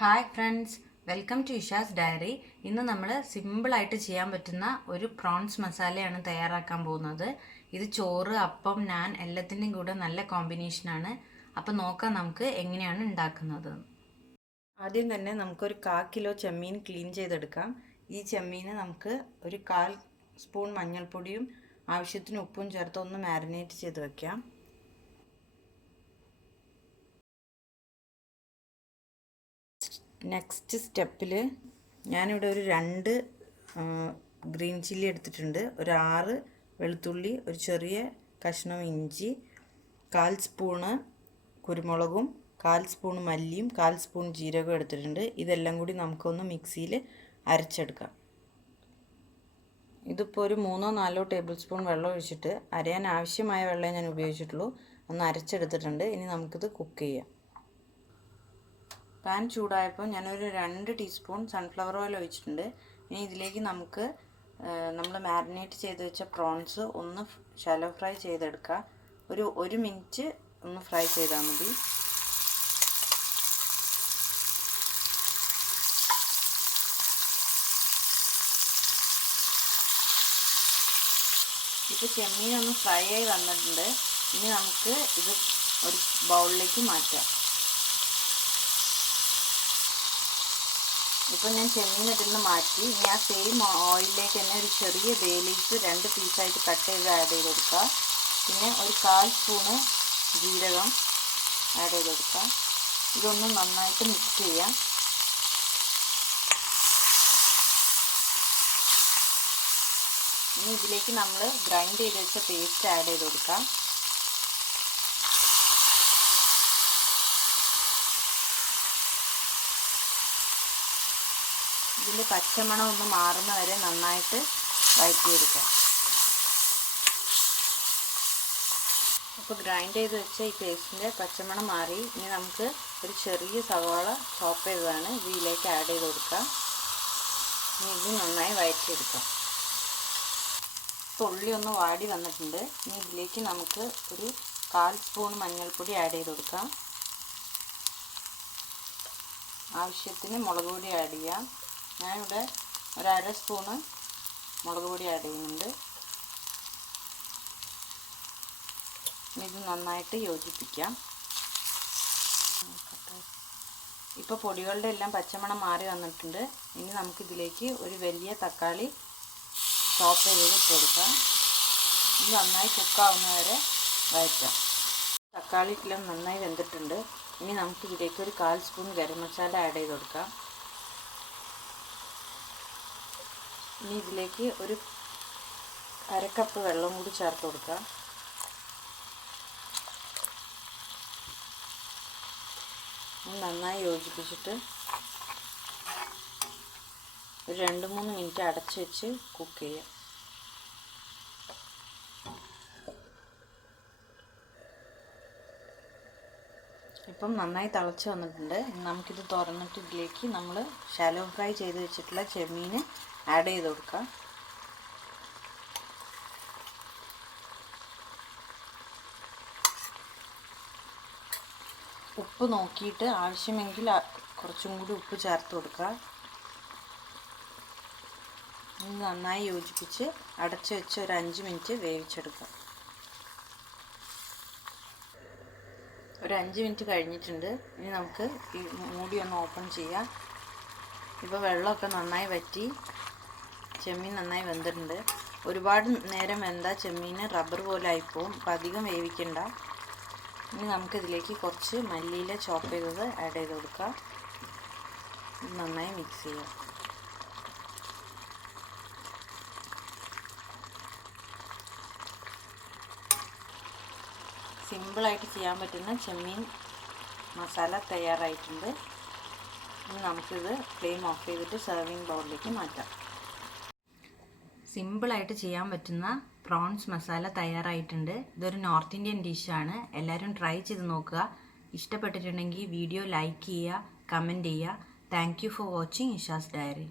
Hi friends, welcome to Isha's diary. ഇന്ന് നമ്മൾ സിമ്പിളായിട്ട് ചെയ്യാൻ പറ്റുന്ന ഒരു പ്രോൺസ് മസാലയാണ് തയ്യാറാക്കാൻ പോകുന്നത്. ഇത് ചോറ്, അപ്പം, നാൻ എല്ലാത്തിൻ്റെയും കൂടെ നല്ല കോമ്പിനേഷനാണ്. അപ്പം നോക്കാം നമുക്ക് എങ്ങനെയാണ് ഉണ്ടാക്കുന്നത്. ആദ്യം തന്നെ നമുക്കൊരു 1/4 കിലോ ചെമ്മീൻ ക്ലീൻ ചെയ്തെടുക്കാം. ഈ ചെമ്മീന് നമുക്ക് ഒരു 1/4 സ്പൂൺ മഞ്ഞൾപ്പൊടിയും ആവശ്യത്തിന് ഉപ്പും ചേർത്ത് ഒന്ന് മാരിനേറ്റ് ചെയ്ത് വെക്കാം. നെക്സ്റ്റ് സ്റ്റെപ്പിൽ ഞാനിവിടെ ഒരു 2 ഗ്രീൻ ചില്ലി എടുത്തിട്ടുണ്ട്, ഒരു 6 വെളുത്തുള്ളി, ഒരു ചെറിയ കഷ്ണം ഇഞ്ചി, 1/4 സ്പൂണ് കുരുമുളകും, 1/4 സ്പൂൺ മല്ലിയും, 1/4 സ്പൂൺ ജീരകം എടുത്തിട്ടുണ്ട്. ഇതെല്ലാം കൂടി നമുക്കൊന്ന് മിക്സിയിൽ അരച്ചെടുക്കാം. ഇതിപ്പോൾ ഒരു 3-4 ടേബിൾ സ്പൂൺ വെള്ളം ഒഴിച്ചിട്ട് അരയാൻ ആവശ്യമായ വെള്ളമേ ഞാൻ ഉപയോഗിച്ചിട്ടുള്ളൂ. ഒന്ന് അരച്ചെടുത്തിട്ടുണ്ട്. ഇനി നമുക്കിത് കുക്ക് ചെയ്യാം. പാൻ ചൂടായപ്പോൾ ഞാനൊരു 2 ടീസ്പൂൺ സൺഫ്ലവർ ഓയിൽ ഒഴിച്ചിട്ടുണ്ട്. ഇനി ഇതിലേക്ക് നമുക്ക് നമ്മൾ മാരിനേറ്റ് ചെയ്ത് വെച്ച പ്രോൺസ് ഒന്ന് ഷാലോ ഫ്രൈ ചെയ്തെടുക്കുക. ഒരു 1 മിനിറ്റ് ഒന്ന് ഫ്രൈ ചെയ്താൽ മതി. ഇപ്പോൾ ചെമ്മീൻ ഒന്ന് ഫ്രൈ ആയി വന്നിട്ടുണ്ട്. ഇനി നമുക്ക് ഇത് ഒരു ബൗളിലേക്ക് മാറ്റാം. ഇപ്പോൾ ഞാൻ ചെമ്മീൻ ഇതിൽ നിന്ന് മാറ്റി. ഇനി ആ സെയിം ഓയിലിലേക്ക് തന്നെ ഒരു ചെറിയ ബേ ലീഫ് 2 പീസായിട്ട് കട്ട് ചെയ്ത് ആഡ് ചെയ്ത് കൊടുക്കുക. പിന്നെ ഒരു 1/4 സ്പൂണ് ജീരകം ആഡ് ചെയ്ത് കൊടുക്കുക. ഇതൊന്ന് നന്നായിട്ട് മിക്സ് ചെയ്യാം. ഇനി ഇതിലേക്ക് നമ്മൾ ഗ്രൈൻഡ് ചെയ്ത് വെച്ച പേസ്റ്റ് ആഡ് ചെയ്ത് കൊടുക്കാം. ഇതിൻ്റെ പച്ചമണം ഒന്ന് മാറുന്ന വരെ നന്നായിട്ട് വഴറ്റിയെടുക്കാം. അപ്പോൾ ഗ്രൈൻഡ് ചെയ്ത് വെച്ച ഈ പേസ്റ്റിൻ്റെ പച്ചമണം മാറി. ഇനി നമുക്ക് ഒരു ചെറിയ സവാള ചോപ്പ് ചെയ്തതാണ് ഇതിലേക്ക് ആഡ് ചെയ്ത് കൊടുക്കാം. ഇനി ഇത് നന്നായി വഴറ്റിയെടുക്കാം. ഇപ്പോൾ ഉള്ളി ഒന്ന് വാടി വന്നിട്ടുണ്ട്. ഇനി ഇതിലേക്ക് നമുക്ക് ഒരു 1/4 സ്പൂൺ മഞ്ഞൾപ്പൊടി ആഡ് ചെയ്ത് കൊടുക്കാം. ആവശ്യത്തിന് മുളക് പൊടി ആഡ് ചെയ്യാം. ഞാനിവിടെ ഒരു 1/2 സ്പൂണ് മുളക് പൊടി ആഡ് ചെയ്യുന്നുണ്ട്. ഇത് നന്നായിട്ട് യോജിപ്പിക്കാം. ഇപ്പോൾ പൊടികളുടെ എല്ലാം പച്ചമണം മാറി വന്നിട്ടുണ്ട്. ഇനി നമുക്കിതിലേക്ക് ഒരു വലിയ തക്കാളി ചോപ്പ് ചെയ്ത് ഇട്ട് കൊടുക്കാം. ഇത് നന്നായി കുക്കാവുന്ന വരെ വഴറ്റാം. തക്കാളി എല്ലാം നന്നായി വെന്തിട്ടുണ്ട്. ഇനി നമുക്കിതിലേക്ക് ഒരു 1/4 സ്പൂൺ ഗരം മസാല ആഡ് ചെയ്ത് കൊടുക്കാം. ഇനി ഇതിലേക്ക് ഒരു 1/2 കപ്പ് വെള്ളം കൂടി ചേർത്ത് കൊടുക്കാം. നന്നായി യോജിപ്പിച്ചിട്ട് ഒരു 2-3 മിനിറ്റ് അടച്ച് വെച്ച് കുക്ക് ചെയ്യാം. ഇപ്പം നന്നായി തിളച്ച് വന്നിട്ടുണ്ട്. നമുക്കിത് തുറന്നിട്ട് ഇതിലേക്ക് നമ്മൾ ഷാലോ ഫ്രൈ ചെയ്ത് വെച്ചിട്ടുള്ള ചെമ്മീൻ ആഡ് ചെയ്ത് കൊടുക്കാം. ഉപ്പ് നോക്കിയിട്ട് ആവശ്യമെങ്കിൽ കുറച്ചും കൂടി ഉപ്പ് ചേർത്ത് കൊടുക്കുക. നന്നായി യോജിപ്പിച്ച് അടച്ച് വെച്ച് ഒരു 5 മിനിറ്റ് വേവിച്ചെടുക്കുക. ഒരു 5 മിനിറ്റ് കഴിഞ്ഞിട്ടുണ്ട്. ഇനി നമുക്ക് ഈ മൂടി ഒന്ന് ഓപ്പൺ ചെയ്യാം. ഇപ്പോൾ വെള്ളമൊക്കെ നന്നായി വറ്റി ചെമ്മീൻ നന്നായി വെന്തിട്ടുണ്ട്. ഒരുപാട് നേരം വെന്താൽ ചെമ്മീൻ റബ്ബർ പോലെ ആയിപ്പോവും. അപ്പോൾ അധികം വേവിക്കണ്ട. ഇനി നമുക്കിതിലേക്ക് കുറച്ച് മല്ലിയില ചോപ്പ് ചെയ്തത് ആഡ് ചെയ്ത് കൊടുക്കാം. നന്നായി മിക്സ് ചെയ്യാം. സിമ്പിളായിട്ട് ചെയ്യാൻ പറ്റുന്ന ചെമ്മീൻ മസാല തയ്യാറായിട്ടുണ്ട്. ഇനി നമുക്കിത് ഫ്ലെയിം ഓഫ് ചെയ്തിട്ട് സെർവിങ് ബൗളിലേക്ക് മാറ്റാം. സിമ്പിളായിട്ട് ചെയ്യാൻ പറ്റുന്ന പ്രോൺസ് മസാല തയ്യാറായിട്ടുണ്ട്. ഇതൊരു നോർത്ത് ഇന്ത്യൻ ഡിഷാണ്. എല്ലാവരും ട്രൈ ചെയ്ത് നോക്കുക. ഇഷ്ടപ്പെട്ടിട്ടുണ്ടെങ്കിൽ വീഡിയോ ലൈക്ക് ചെയ്യുക, കമൻറ്റ് ചെയ്യുക. Thank you for watching Isha's diary.